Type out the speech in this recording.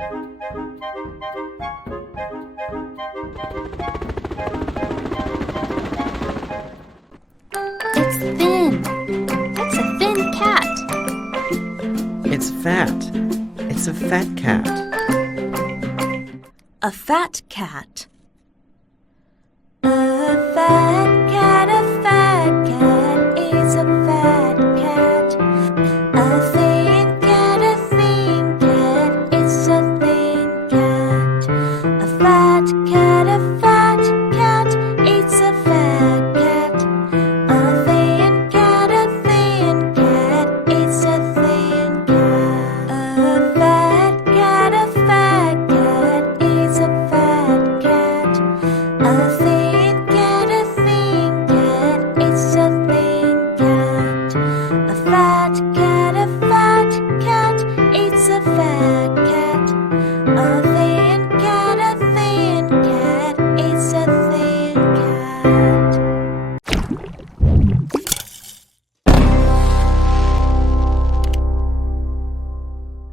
It's thin. That's a thin cat. It's fat. It's a fat cat. A fat cat.